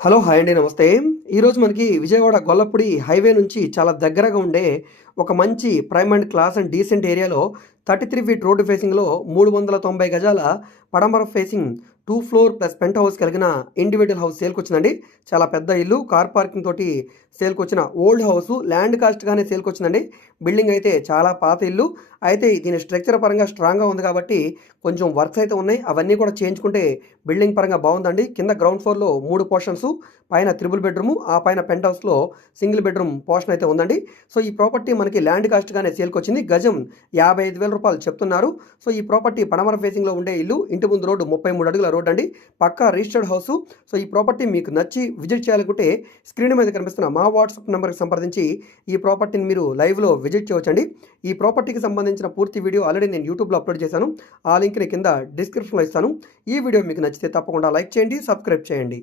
Hello! Hi అండి. నమస్తే. ఈరోజు మనకి విజయవాడ గొల్లపూడి హైవే నుంచి చాలా దగ్గరగా ఉండే ఒక మంచి prime and class and decent ఏరియాలో 33 ఫీట్ రోడ్డు ఫేసింగ్‌లో 390 గజాల పడమర facing 2 floor plus pent house కలిగిన ఇండివిడ్యువల్ హౌస్ సేల్‌కొచ్చిందండి. చాలా పెద్ద ఇల్లు, కార్ పార్కింగ్ తోటి సేల్‌కొచ్చిన ఓల్డ్ హౌసు. ల్యాండ్ కాస్ట్‌గానే సేల్‌కొచ్చిందండి. బిల్డింగ్ అయితే చాలా పాత ఇల్లు. అయితే దీని స్ట్రక్చర్ పరంగా స్ట్రాంగ్‌గా ఉంది కాబట్టి కొంచెం వర్క్స్ అయితే ఉన్నాయి. అవన్నీ కూడా చేయించుకుంటే బిల్డింగ్ పరంగా బాగుందండి. కింద గ్రౌండ్ ఫ్లోర్‌లో 3 పోర్షన్స్, పైన త్రిబుల్ బెడ్‌రూము, ఆ పైన పెంట్ హౌస్‌లో సింగిల్ బెడ్‌రూమ్ పోర్షన్ అయితే ఉందండి. సో, ఈ ప్రాపర్టీ మనకి ల్యాండ్ కాస్ట్‌గానే సేల్‌కొచ్చింది. గజం రూ. 55,000 చెప్తున్నారు. సో, ఈ ప్రాపర్టీ పడమర ఫేసింగ్‌లో ఉండే ఇల్లు. ఇంటి ముందు రోడ్డు 33 అడుగుల రోడ్ అండి. పక్కా రిజిస్టర్డ్ హౌసు. సో, ఈ ప్రాపర్టీ మీకు నచ్చి విజిట్ చేయాలనుకుంటే స్క్రీన్ మీద కనిపిస్తున్న మా వాట్సాప్ నెంబర్‌కి సంప్రదించి ఈ ప్రాపర్టీని మీరు లైవ్‌లో విజిట్ చేయవచ్చండి. ఈ ప్రాపర్టీకి సంబంధించిన పూర్తి వీడియో ఆల్రెడీ నేను యూట్యూబ్‌లో అప్లోడ్ చేశాను. ఆ లింక్‌ని కింద డిస్క్రిప్షన్‌లో ఇస్తాను. ఈ వీడియో మీకు నచ్చితే తప్పకుండా లైక్ చేయండి, సబ్స్క్రైబ్ చేయండి.